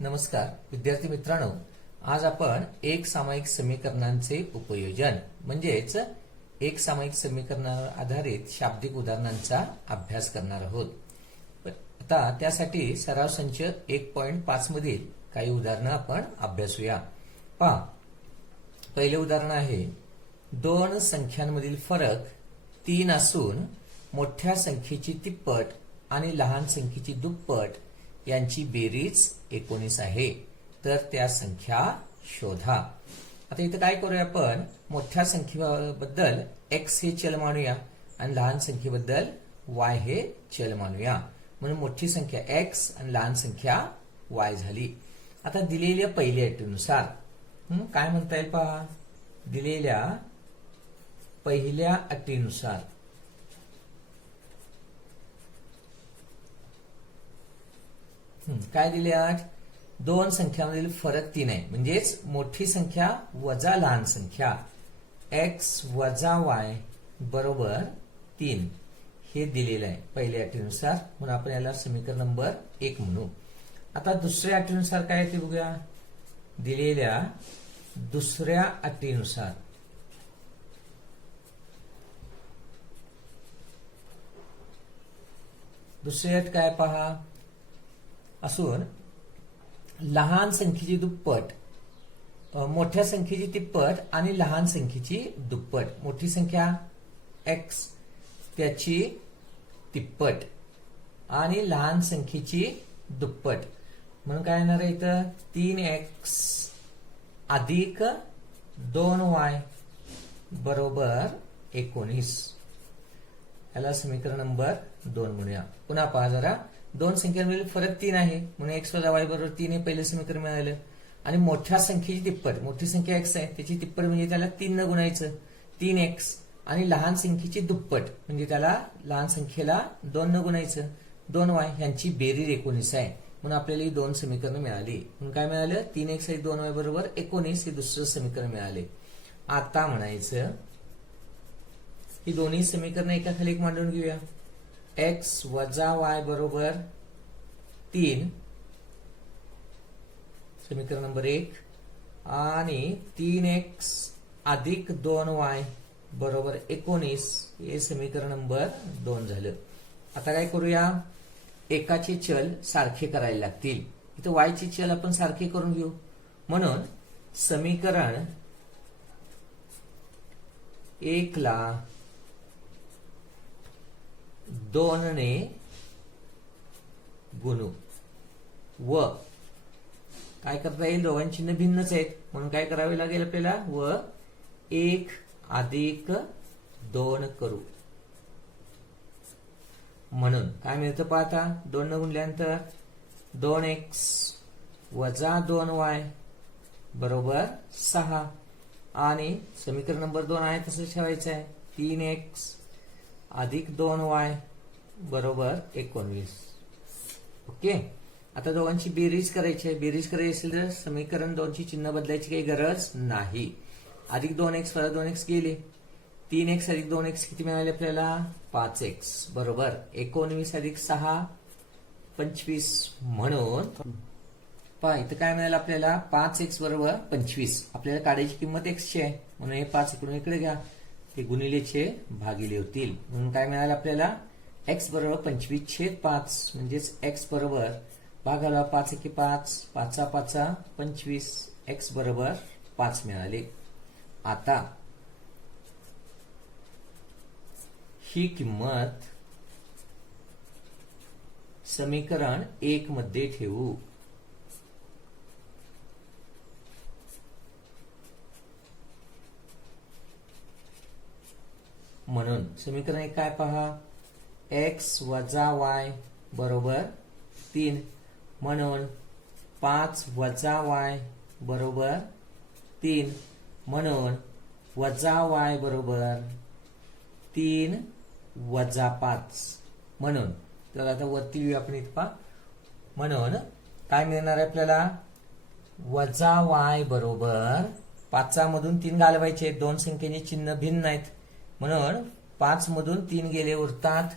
नमस्कार विद्यार्थी मित्रांनो, आज आपण एक सामायिक समीकरणांचे उपयोजन म्हणजेच एक सामायिक समीकरणावर आधारित शाब्दिक उदाहरणांचा अभ्यास करणार आहोत। आता त्यासाठी सराव संच 1.5 मधील काही उदाहरणं आपण अभ्यासूया। पहा, पहिले उदाहरण आहे, दोन संख्यांमधील फरक 3 असून मोठ्या संख्येची तिप्पट आणि लहान संख्येची दुप्पट यांची बेरीज 19 आहे, तर त्या संख्या शोधा। आता इथे काय करूया, आपण मोठ्या संख्येबद्दल x हे चल मानूया आणि लहान संख्येबद्दल y हे चल मानूया। म्हणून मोठी संख्या x आणि लहान संख्या y झाली। आता दिलेल्या पहिल्या अटीनुसार काय म्हणता येईल पहा, दिलेल्या पहिल्या अटीनुसार काय दिले, दोन संख्यांमधील फरक 3 आहे, म्हणजेच मोठी संख्या वजा लहान संख्या x वजा y बरोबर 3 हे दिलेलं आहे पहिल्या अटीनुसार, म्हणून आपण याला समीकरण नंबर 1 म्हणू। आता दुसऱ्या अटीनुसार काय आहे ते बघूया। दिलेल्या दुसऱ्या अटीनुसार दुसरी अट काय पहा, असून लहान संख्येची दुप्पट मोठ्या संख्येची तिप्पट आणि लहान संख्येची दुप्पट, मोठी संख्या x त्याची तिप्पट आणि लहान संख्येची दुप्पट, म्हणून काय येणार आहे इथं 3x अधिक 2y बरोबर 19, याला समीकरण नंबर 2 म्हणूया। पुन्हा पहा जरा, दोन संख्यांमधील फरक 3 आहे, म्हणून x वजा y बरोबर 3 हे पहिले समीकरण मिळालं। आणि मोठ्या संख्येची तिप्पट, मोठी संख्या x आहे त्याची तिप्पट म्हणजे त्याला 3 न गुणायचं 3x, आणि लहान संख्येची दुप्पट म्हणजे त्याला लहान संख्येला 2 न गुणायचं 2y, यांची बेरीज 19 आहे, म्हणून आपल्याला ही दोन समीकरणं मिळाली। म्हणून काय मिळालं, 3x आणि 2y बरोबर 19 हे दुसरं समीकरण मिळाले। आता म्हणायचं ही दोन्ही समीकरणं एकाखाली एक मांडून घेऊया। x वजा y बरोबर 3 समीकरण नंबर 1 आणि 3x अधिक 2y बरोबर 19 हे समीकरण नंबर 2 झालं। आता काय करूया, एकाचे चल सारखे करायला लागतील, इथं y चे चल आपण सारखे करून घेऊ, म्हणून समीकरण 1 ला 2 ने गुणू व काय करता येईल, दोघांची चिन्ह भिन्नच आहेत, म्हणून काय करावे लागेल आपल्याला, व 1 अधिक 2 करू, म्हणून काय मिळतं पाहता, 2 न गुणल्यानंतर 2x वजा 2y बरोबर 6, आणि समीकरण नंबर 2 आहे तसंच ठेवायचं आहे, 3x अधिक 2y बरोबर 19। ओके, आता दोघांची बेरीज करायची आहे। बेरीज करायची असेल तर समीकरण 2 ची चिन्ह बदलायची काही गरज नाही। अधिक 2x वजा 2x गेले, 3x अधिक 2x किती मिळाले आपल्याला, 5x बरोबर 19 अधिक 6 25, म्हणून पहा इथं काय मिळालं आपल्याला, 5x बरोबर 25, आपल्याला काढायची किंमत x ची आहे, म्हणून हे 5 इकडून इकडे घ्या, हे गुणिलेचे भागिले होतील, म्हणून काय मिळालं आपल्याला, x बरोबर 25/5 म्हणजेच x बरोबर भागाला 5 एके 5 5 5 25, x बरोबर 5 मिळाले। आता ही किंमत समीकरण 1 मध्ये ठेवू, म्हणून समीकरण 1 काय पहा, x वजा y बरोबर 3, म्हणून 5 वजा y बरोबर 3, म्हणून वजा y बरोबर 3 वजा 5, म्हणून तर आता वरती लिहूया आपण इथं पहा, म्हणून काय मिळणार आहे आपल्याला, वजा y बरोबर 5 मधून 3 घालवायचे, दोन संख्येचे चिन्ह भिन्न आहेत, म्हणून 5 मधून 3 गेले उरतात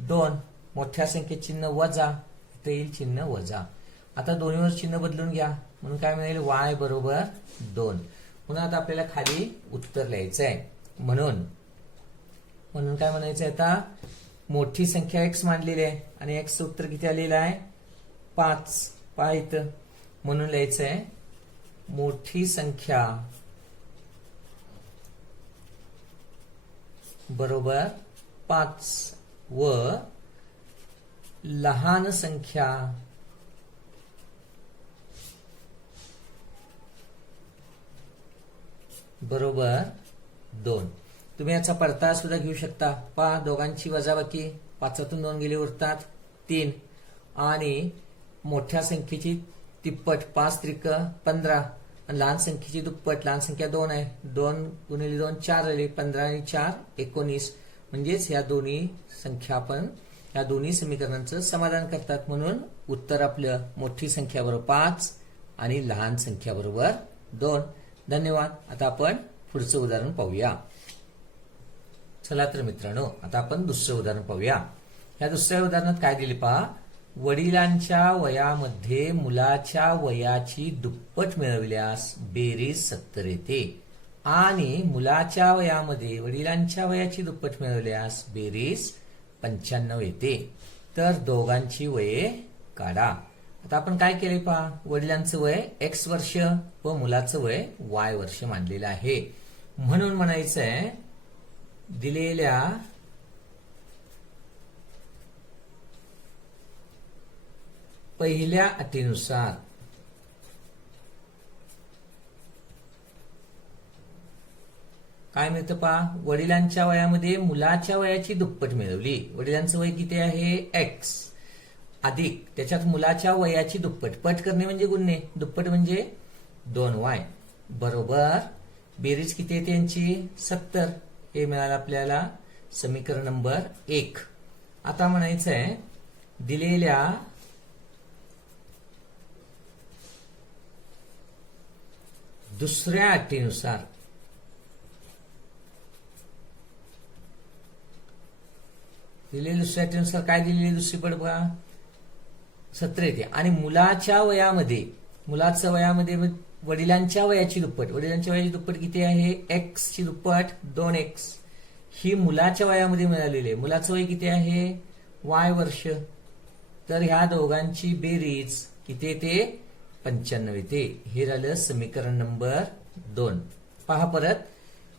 2, मोठ्या संख्येत चिन्ह वजा, इथे येईल चिन्ह वजा, आता दोन्हीवर चिन्ह बदलून घ्या, म्हणून काय मिळेल y बरोबर 2. पुन्हा आता आपल्याला खाली उत्तर लिहायचं आहे, म्हणून काय म्हणायचं आहे आता, मोठी संख्या x मांडलेली आहे आणि x चं उत्तर किती आलेलं आहे 5. पहा इथं, म्हणून लिहायचं आहे मोठी संख्या बरोबर 5 व लहान संख्या बरोबर 2. तुम्ही याचा पडताळा सुद्धा घेऊ शकता. पहा, दोघांची वजाबाकी, 5तून 2 गेले उरतात 3, आणि मोठ्या संख्येची तिप्पट 5 त्रिक 15, आणि लहान संख्येची दुप्पट, लहान संख्या 2 आहे, 2 गुणिले 2 4 झाले, 15 आणि 4 19. म्हणजेच या दोन्ही संख्या आपण या दोन्ही समीकरणांचं समाधान करतात. म्हणून उत्तर आपलं मोठी संख्या बरोबर 5 आणि लहान संख्या बरोबर 2. धन्यवाद. आता आपण पुढचं उदाहरण पाहूया. चला तर मित्रांनो, आता आपण दुसरं उदाहरण पाहूया. या दुसऱ्या उदाहरणात काय दिले पहा, वडिलांच्या वयामध्ये मुलाच्या वयाची दुप्पट मिळविल्यास बेरीज 70 येते, आणि मुलाच्या वयामध्ये वडिलांच्या वयाची दुप्पट मिळवल्यास बेरीज 95 येते. तर दोघांची वये काढा. आता आपण काय केले पहा, वडिलांचं वय x वर्ष व मुलाचं वय y वर्ष मानलेलं आहे. म्हणून म्हणायचंय दिलेल्या पहिल्या अटीनुसार काय मिळतं पहा, वडिलांच्या वयामध्ये मुलाच्या वयाची दुप्पट मिळवली. वडिलांचं वय किती आहे x, अधिक त्याच्यात मुलाच्या वयाची दुप्पट, पट करणे म्हणजे गुणणे, दुप्पट म्हणजे 2y, बरोबर बेरीज किती येते यांची 70. हे मिळालं आपल्याला समीकरण नंबर 1. आता म्हणायचंय दिलेल्या दुसऱ्या अटीनुसार दुसऱ्या अटीनुसार काय दिलेली दुसरी पट बघा 70 येते, आणि मुलाच्या वयामध्ये वडिलांच्या वयाची दुप्पट, वडिलांच्या वयाची दुप्पट किती आहे x ची दुप्पट 2x, ही मुलाच्या वयामध्ये मिळालेली आहे. मुलाचं वय किती आहे y वर्ष. तर ह्या दोघांची बेरीज किती येते 95 येते. हे झालं समीकरण नंबर 2. पहा परत,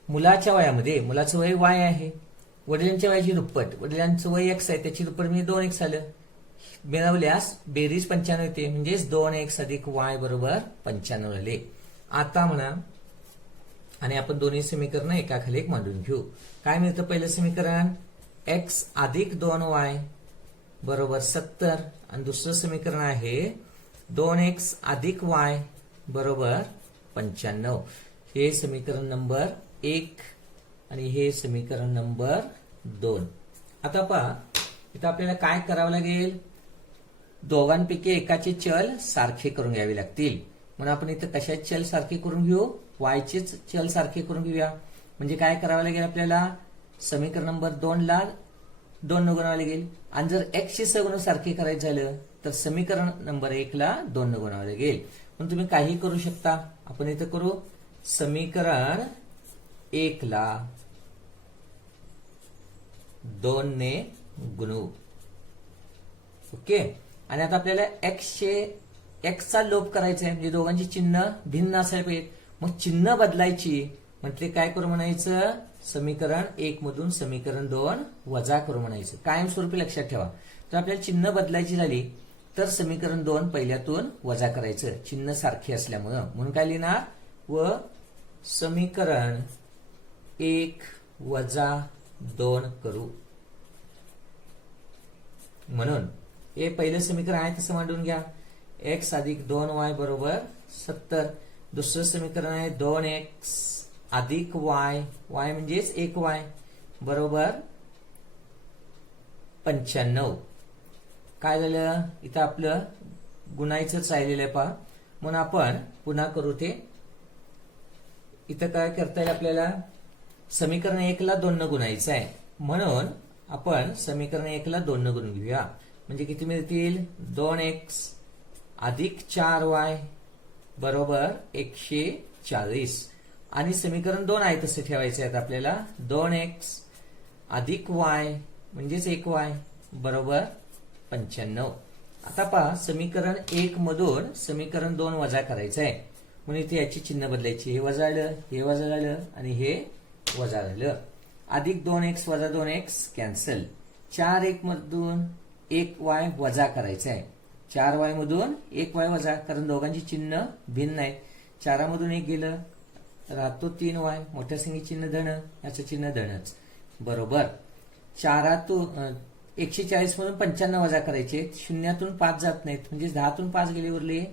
मुलाच्या वयामध्ये मुलाचं वय y आहे, वडिलांच्या वयाची दुप्पट, वडिलांचं वय x आहे, त्याची दुप्पट म्हणजे 2x आलं, मिळवल्यास बेरीज 95 येते. म्हणजेच 2x अधिक y बरोबर 95 झाले. आता म्हणा, आणि आपण दोन्ही समीकरण एकाखाली एक मांडून घेऊ. काय मिळतं पहिलं समीकरण, x अधिक 2y बरोबर 70, आणि दुसरं समीकरण आहे 2x अधिक y बरोबर 95. हे समीकरण नंबर 1 आणि हे समीकरण नंबर 2. आता पहा, इथं आपल्याला काय करावं लागेल, दोघांपैकी एकाचे चल सारखे करून घ्यावे लागतील. म्हणून आपण इथं कशाचे चल सारखे करून घेऊ, वायचेच चल सारखे करून घेऊया. म्हणजे काय करावं लागेल आपल्याला, समीकरण नंबर 2 ला 2 न गुणावं लागेल, आणि जर x चे सगुण सारखे करायचं झालं तर समीकरण नंबर 1 ला 2 न गुणावं लागेल. म्हणून तुम्ही काही करू शकता. आपण इथं करू, समीकरण 1 ला 2 ने गुणू. ओके. आणि आता आपल्याला x चा लोप करायचा आहे, म्हणजे दोघांची चिन्ह भिन्न असायला पाहिजे. मग चिन्ह बदलायची म्हटले काय करू म्हणायचं, समीकरण 1 मधून समीकरण 2 वजा करू म्हणायचं. कायमस्वरूपी लक्षात ठेवा, जर आपल्याला चिन्ह बदलायची झाली तर समीकरण 2 पहिल्यातून वजा करायचं, चिन्ह सारखे असल्यामुळं. म्हणून काय लिहिणार, व समीकरण 1 वजा 2 करू. म्हणून हे पहिलं समीकरण आहे तसं मांडून घ्या, x अधिक 2y बरोबर 70. दुसरं समीकरण आहे 2x अधिक y, y म्हणजेच 1y बरोबर 95. काय झालं, इथं आपलं गुणायचंच राहिलेलं आहे पहा. म्हणून आपण पुन्हा करू ते. इथं काय करता येईल आपल्याला, समीकरण 1 ला 2 न गुणायचं आहे, म्हणून आपण समीकरण 1 ला 2 न गुणून घेऊया. म्हणजे किती मिळतील, 2x अधिक 4y बरोबर 140. आणि समीकरण 2 आहे तसे ठेवायचे आहेत आपल्याला. 2x अधिक y म्हणजेच 1y बरोबर 95. आता पहा, समीकरण 1 मधून समीकरण 2 वजा करायचं आहे म्हणून इथे याची चिन्ह बदलायची. हे वजा आलं, हे वजा झालं आणि हे वजा झालं. अधिक 2x वजा 2x कॅन्सल. 4x मधून 1y वजा करायचं आहे. 4y मधून 1y वजा, कारण दोघांची चिन्ह भिन्न आहेत. 4 मधून 1 गेलं, राहतो 3y. मोठ्या संख्येचे चिन्ह धन, याचं चिन्ह धनच बरोबर. 140 मधून 95 वजा करायचे. शून्यातून 5 जात नाहीत, म्हणजे 10तून 5 गेले, उरले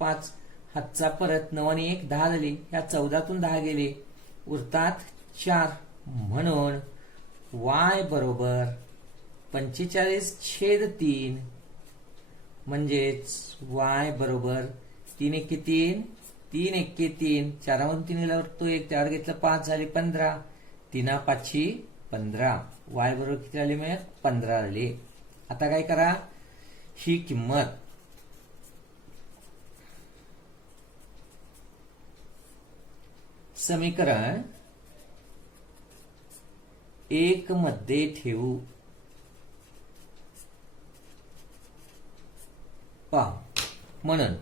5. हातचा परत 9 आणि 1 10 झाले. या 14तून 10 गेले, उरतात 4. म्हणून y बरोबर 45/3 म्हणजेच y बरोबर 3 एके 3, 3 एके 3. 4 मधून 3 गेला, तो 1 त्यावर घेतलं 5 झाले 15. 3 5 15. y बरोबर किती आले? मग 15 आले. आता काय करा, ही किंमत समीकरण 1 मध्ये ठेवू. पहा, म्हणून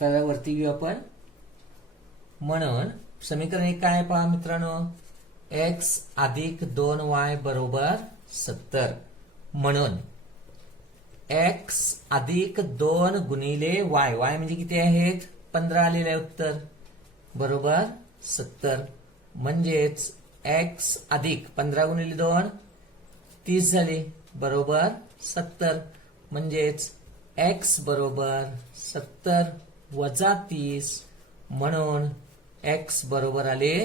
तर वरती घेऊ आपण. म्हणून समीकरण 1 काय आहे पहा मित्रांनो, x अधिक 2y बरोबर 70. म्हणून x अधिक 2 गुणिले y, y म्हणजे किती आहेत? 15 आलेले आहे उत्तर बरोबर 70. म्हणजेच x अधिक 15 गुणिले 2 30 झाले बरोबर 70. म्हणजेच x बरोबर 70 वजा 30. म्हणून x बरोबर आले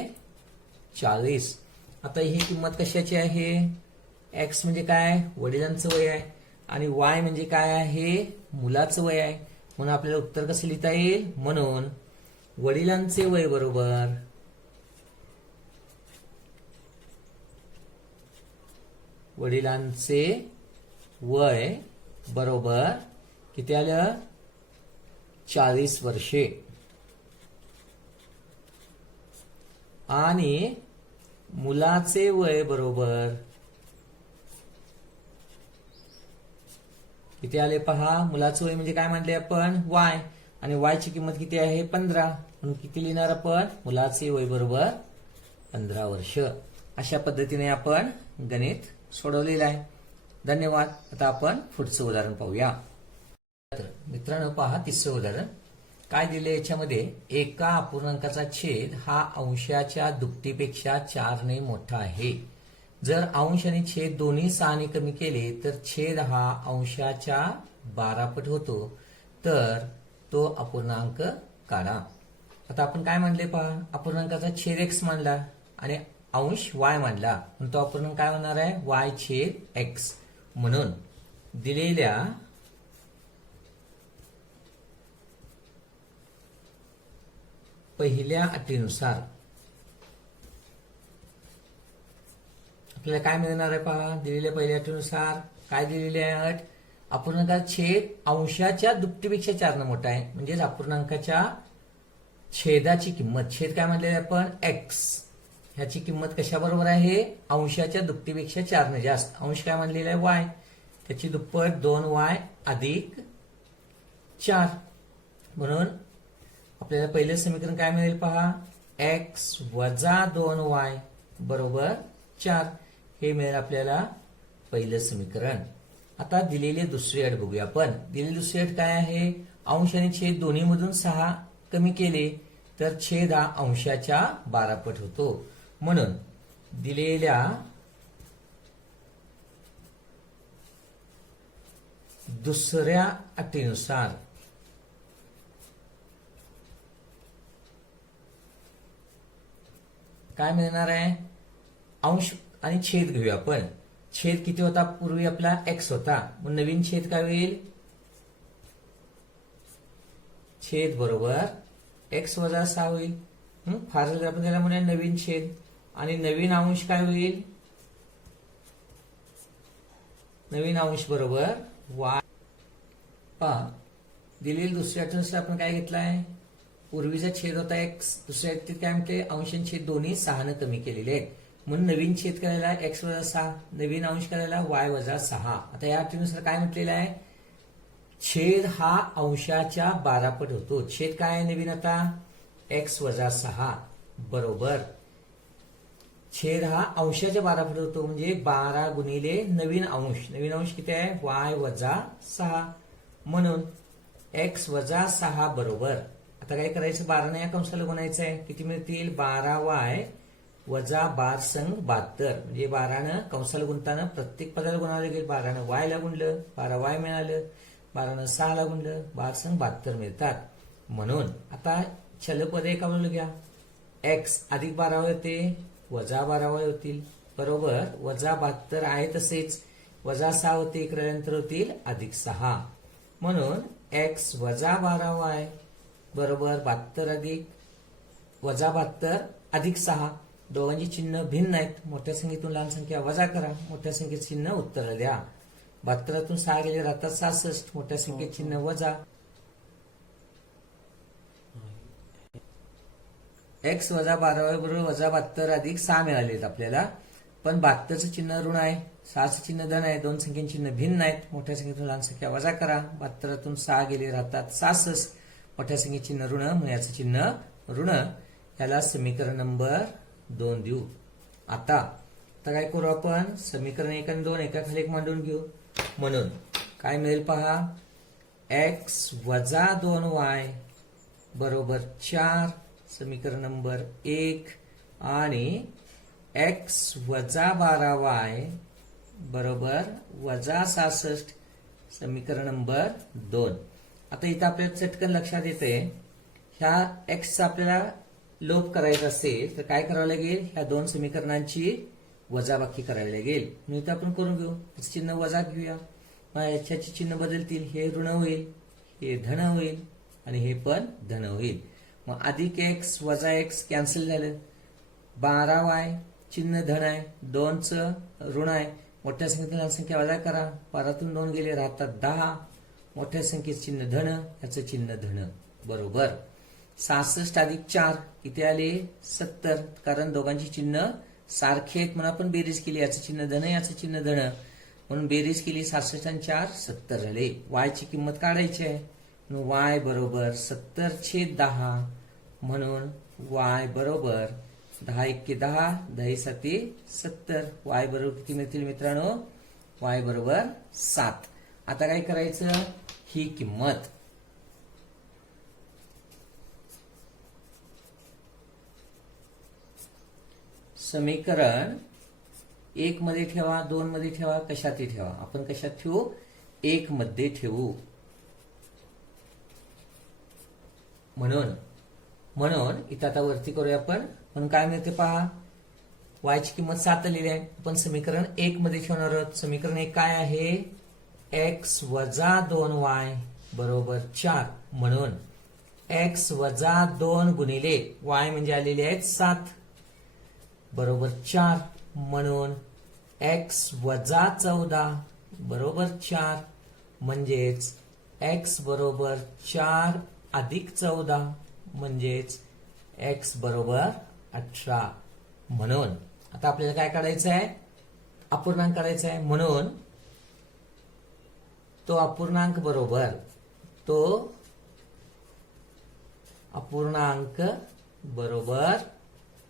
40. आता ही किंमत कशाची आहे? x म्हणजे काय? वडिलांचं वय आहे. आणि y म्हणजे काय आहे? मुलाचं वय आहे. म्हणून आपल्याला उत्तर कसं लिहिता येईल? म्हणून वडिलांचे वय बरोबर किती आलं? 40 वर्षे. आणि मुलाचे वय बरोबर किती आले पहा. मुलाचं वय म्हणजे काय म्हणले आपण? y. आणि y ची किंमत किती आहे? 15. म्हणून किती लिहिणार आपण? मुलाचे वय बरोबर 15 वर्ष. अशा पद्धतीने आपण गणित सोडवलेलं आहे. धन्यवाद. आता आपण पुढचं उदाहरण पाहूया. मित्रांनो पहा, तिसरं उदाहरण काय दिले याच्यामध्ये. एका अपूर्णांकाचा छेद हा अंशाच्या दुपटीपेक्षा 4 ने मोठा आहे. जर अंश आणि छेद दोन्ही 6 ने कमी केले तर छेद हा अंशाच्या 12 पट होतो. तर तो अपूर्णांक काढा. आता आपण काय म्हणले पहा, अपूर्णांकाचा छेद x मानला आणि अंश y मानला, तो अपूर्णांक काय होणार आहे? y छेद x. म्हणून दिलेल्या पहिल्या अटीनुसार आपल्याला काय मिळणार आहे पहा. दिलेल्या पहिल्या अटीनुसार काय दिलेली आहे अट? अपूर्णांकाचा छेद अंशाच्या दुपटीपेक्षा 4 ने मोठा आहे. म्हणजेच अपूर्णांकाच्या छेदाची किंमत, छेद काय म्हणलेले आपण? x. ह्याची किंमत कशा बरोबर आहे? अंशाच्या दुपटीपेक्षा 4 ने जास्त. अंश काय म्हणलेला आहे? y. त्याची दुप्पट 2y अधिक 4. म्हणून आपल्याला पहिलं समीकरण काय मिळेल पहा. x वजा 2y बरोबर 4. हे मिळेल आपल्याला पहिलं समीकरण. आता दिलेली दुसरी अट बघूया आपण. दिलेली दुसरी अट काय आहे? अंश आणि छेद दोन्ही मधून 6 कमी केले तर छेद हा अंशाच्या 12 पट होतो. म्हणून दिलेल्या दुसऱ्या अटीनुसार काय मिळणार आहे? अंश आणि छेद घेऊया आपण. छेद किती होता? पूर्वी आपला x होता. मग नवीन छेद काय होईल? छेद बरोबर x वजा 6 होईल. फार झालं आपण त्याला म्हणूया नवीन छेद. आणि नवीन अंश काय होईल? नवीन अंश बरोबर y. पहा, दिलेली दुसऱ्या अटीनुसार आपण काय घेतलाय, पूर्वीचा छेद होता एक्स, दुसऱ्या अटीत काय म्हणते, अंश आणि छेद दोन्ही 6 कमी केलेले आहेत, म्हणून नवीन छेद करायला एक्स वजा 6, नवीन अंश करायला वाय वजा 6. आता या अटीनुसार काय म्हटलेलं आहे, छेद हा अंशाच्या 12 पट होतो. छेद काय आहे नवीन आता, एक्स वजा 6 बरोबर छेद हा अंशाच्या 12 पट होतो, म्हणजे 12 गुणिले नवीन अंश किती आहे, वाय वजा 6, म्हणून एक्स वजा 6 बरोबर. आता काय करायचं, 12 या कंसाला गुणायचं आहे, किती मिळतील, 12y वजा 12 संग 72, म्हणजे 12 कंसाला गुणताना प्रत्येक पदाला गुणावं लागेल. 12 y ला गुणलं 12y मिळालं, 12 6 ला गुणलं 12 संग 72 मिळतात. म्हणून आता चलपद एका बाजूला घ्या, एक्स अधिक 12y होते वजा 12y होतील बरोबर, वजा 72 आहे तसेच, वजा 6 होते इकडे होतील अधिक 6, म्हणून एक्स वजा 12y बरोबर 72 अधिक वजा 72 अधिक 6. दोघांची चिन्ह भिन्न आहेत, मोठ्या संख्येतून लहान संख्या वजा करा, मोठ्या संख्येत चिन्ह उत्तर द्या. 72 6 गेले राहतात 66, मोठ्या संख्येत चिन्ह वजा. एक्स वजा 12y बरोबर वजा 72 अधिक 6 मिळालेत आपल्याला, पण 72चं चिन्ह ऋण आहे, 6चं चिन्ह धन आहे, दोन संख्यांची चिन्ह भिन्न आहेत, मोठ्या संख्येतून लहान संख्या वजा करा. 72 6 गेले राहतात 66, मोठ्या संख्येत चिन्ह ऋण, म्हणून याचं चिन्ह ऋण. याला समीकरण नंबर 2 देऊ. आता काय करू आपण, समीकरण 1 आणि 2 एका खाली एक मांडून घेऊ. म्हणून काय मिळेल पहा, एक्स वजा 2y बरोबर 4, समीकरण नंबर 1, आणि एक्स वजा 12y बरोबर वजा 66, समीकरण नंबर 2. आता इथं आपल्याला चटकन लक्षात येते, ह्या एक्सचा आपल्याला लोप करायचा असेल तर काय करावं लागेल, ह्या दोन समीकरणांची वजाबाकी करावी लागेल. म्हणून इथं आपण करून घेऊ, चिन्ह वजा घेऊया, मग याच्याचे चिन्ह बदलतील, हे ऋण होईल, हे धन होईल, आणि हे पण धन होईल. मग अधिक एक्स वजा एक्स कॅन्सल झालं, 12y चिन्ह धन आहे, 2चं ऋण आहे, मोठ्या संख्येतून लहान संख्या वजा करा, 12तून 2 गेले राहतात 10, मोठ्या संख्येत चिन्ह धन, याचं चिन्ह धन बरोबर. 66 अधिक 4 किती आले 70, कारण दोघांची चिन्ह सारखे आहेत म्हणून आपण बेरीज केली, याचं चिन्ह धन याचं चिन्ह धन, म्हणून बेरीज केली, 66 आणि 4 70 झाले. y ची किंमत काढायची आहे, म्हणून y बरोबर 70/10, म्हणून y बरोबर 10 × 10 10 7 70. y बरोबर किती मिळतील मित्रांनो, y बरोबर 7. आता काय करायचं, ही किंमत समीकरण 1 मध्ये ठेवा, 2 मध्ये ठेवा, कशातही ठेवा, आपण कशात ठेवू, 1 मध्ये ठेवू. म्हणून इथं आता वरती करूया आपण, म्हणून काय मिळते पहा, y ची किंमत 7 आलेली आहे, आपण समीकरण 1 मध्ये ठेवणार आहोत. समीकरण 1 काय आहे, एक्स वजा 2y बरोबर 4, म्हणून एक्स वजा 2 गुणिले y म्हणजे आलेले आहेत 7 बरोबर 4, म्हणून एक्स वजा 14 बरोबर 4, म्हणजेच एक्स बरोबर 4 अधिक 14 म्हणजेच एक्स बरोबर 18. म्हणून आता आपल्याला काय काढायचं आहे, अपूर्णांक काढायचा आहे, म्हणून तो अपूर्णांक बरोबर तो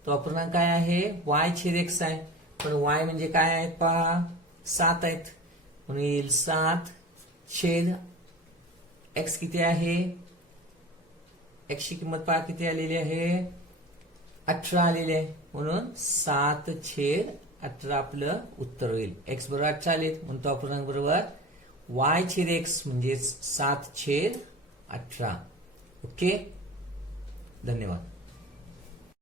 अपूर्णांक काय आहे, y/x आहे, पण y म्हणजे काय आहेत पहा 7 आहेत, म्हणून येईल 7 x किती आहे, x ची किंमत पहा किती आलेली आहे 18 आलेली आहे, म्हणून 7/18 आपलं उत्तर होईल. x बरोबर 18 आले, म्हणून तो अपूर्णांक बरोबर y/x म्हणजे 7/18. ओके, धन्यवाद.